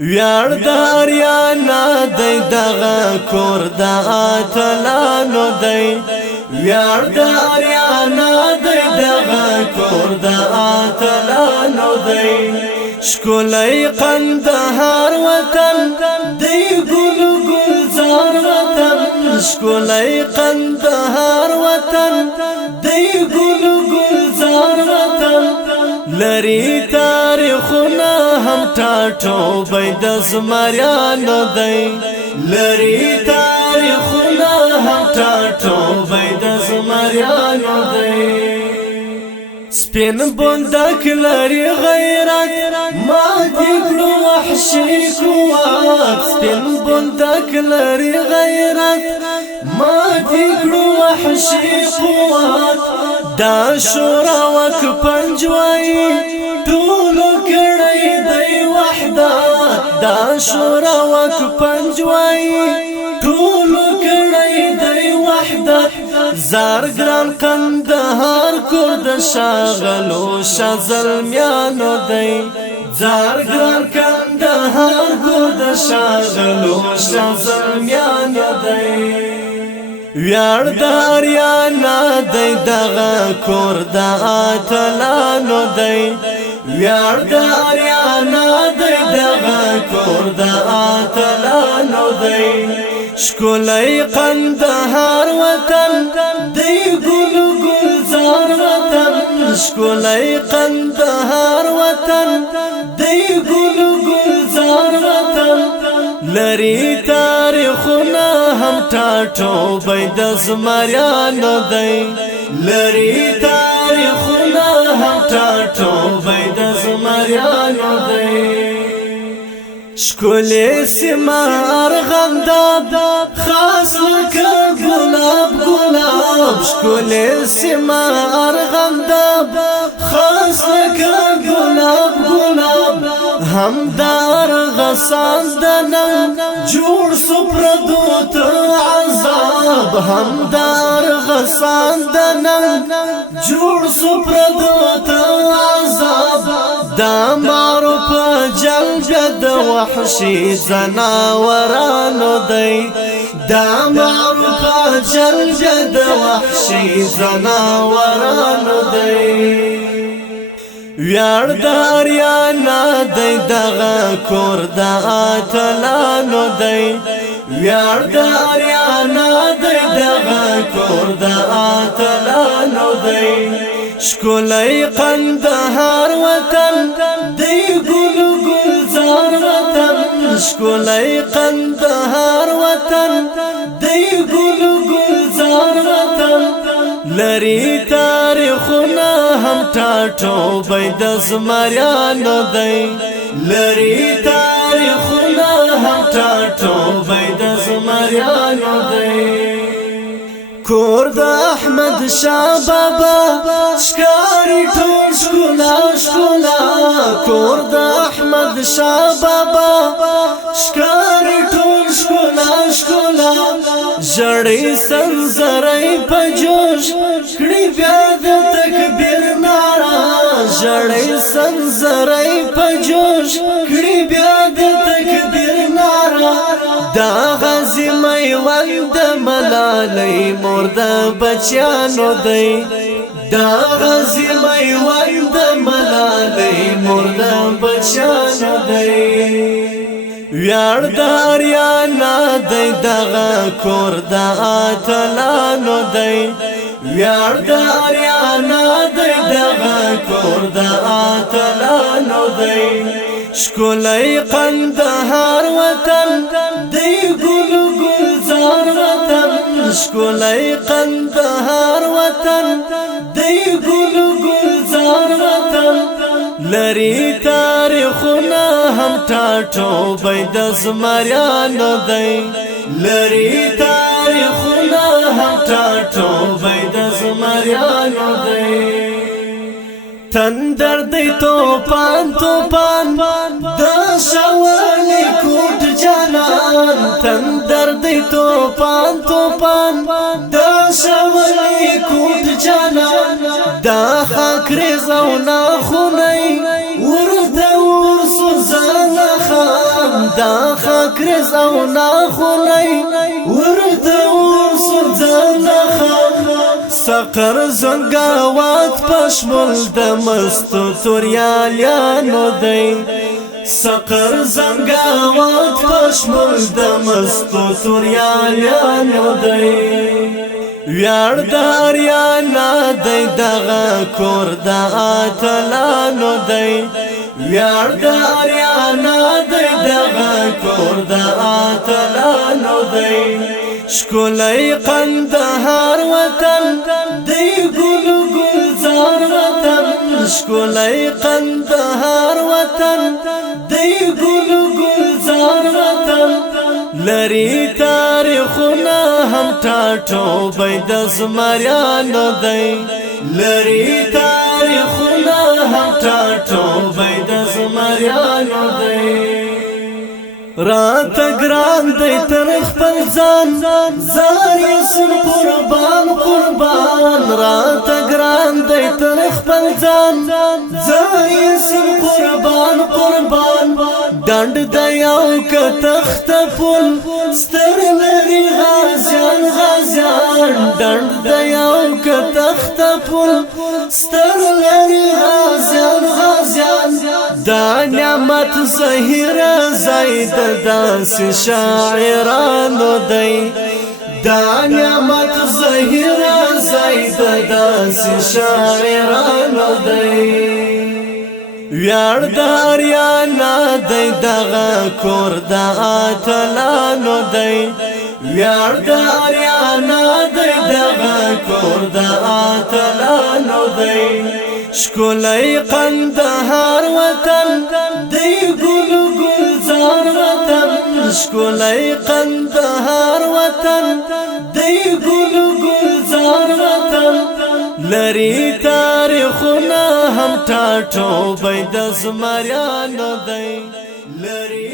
ویار داریانا دی دغا کور دا آتلانو دی ویار داریانا دی دغا کور دا آتلانو دی شکولی قندهار وطن دی گل گلزار وطن شکولی قندهار وطن دی گل گلزار وطن لری تاریخنا هم ټاټو بيد زمریانو دی لری تاریخنا هم ټاټو بيد زمریانو دی سپین بندک لری غیرت ما دیګلو وحشی قوات سپین بندک لری غیرت ما دیګلو وحشی قوات دا شورا وک پنجوي ټولو کړي دی وحدت دا شورا وک پنجوي ټولو کړي دی وحدت زارګران قندهار کورد شاغلو شازلمیانو دی زارګران قندهار کورد شاغلو شازلمیانو دی ویار داریانا دی دغا کور دا آتلانو دی ویار داریانا دی دغا کور دا آتلانو دی شکولی قندهار وطن دی گل گلزار وطن شکولی قندهار وطن دی گل گلزار وطن لری تاریخنا هم ټاټو بيد زمریانو دی لری تاریخنا هم ټاټو بيد زمریانو دی شکولی سیما ارغنداب خاص لکه گلاب گلاب شکولی سیما ارغنداب خاص لکه گلاب گلاب همدار غسان دنم جوړ سپردوت عذاب همدار غسان دنم جوړ سپردوت عذاب دا معروف جلب د وحشی زناورانو دی دا معروف جلب د وحشی زناورانو دی ویار داریانا دی دغا کور دا آتلانو دی ویار داریانا دی دغا کور دا آتلانو دی شکولی قندهار وطن دی گل گلزار وطن شکولی قندهار وطن دی گل گلزار وطن لری تاریخنا هم ټاټو بيد زمریانو دی لری تاریخنا هم ټاټو بيد زمریانو دی کور د احمد شاه بابا شکاری ټول شکولا شکولا کور د احمد شاه بابا شکاری ټول شکولا شکولا جړې سنزرای په جوش کړي بیا د تکبیر نارا جړې سنزرای په جوش کړي بیا د تکبیر نارا دا غازی میوند ملالی مرد بچیانو دی دا غازی میوند ملالی مرد بچیانو دی ویار داریانا دی دغا کور دا آتلانو دی ویار داریانا دی دغا کور دا آتلانو دی شکولی قندهار وطن دی گل گلزار وطن شکولی قندهار وطن دی گل گلزار وطن لری تاریخنا هم ټاټو بيد زمریانو دی لری تاریخنا هم ټاټو بيد زمریانو دی تندر دی توپان توپان د شوالی کوټ جانان تندر دی توپان توپان د شوالی کوټ جانان دا خاک رزونا خونی ورده ورسو زانا خان ناکرز او ناخونی ورته ورسو ځنخه سقر زنګاوات پشمل د مستو توریالیانو دی سقر زنګاوات پشمل د مستو توریالیانو دی ویار د اریانا دی دغه کور د اتلانو دی ویار د اریانا دی دغه کور د اتلانو دی شکولای قندهار وطن دی ګل ګلزار وطن شکولای قندهار وطن دی ګل ګلزار وطن لری تاریخونه هم ټاټو بيد زمریانو دی لری تاریخونه هم ټاټو بيد زمریانو دی رات ګران دی تر خپل ځان زار یسن قربان قربان رات ګران دی تر خپل ځان زار یسن قربان قربان ډنډ د یو کتخت پل ستر لري غازیان غازیان ډنډ د یو کتخت پل ستر لري غازیان غازیان دا نعمت ظهیره زید داس شاعرانو دی دا نعمت ظهیره زید داس شاعرانو دی ویار د اریانا دی دغه کور د اتلانو دی ویار د اریانا دی دغه کور د اتلانو دی شکولای قندهار وطن دی ګل ګلزار وطن شکولای قندهار وطن دی ګل ګلزار وطن لری تاریخونه هم ټاټو بيد زمریانو دی لری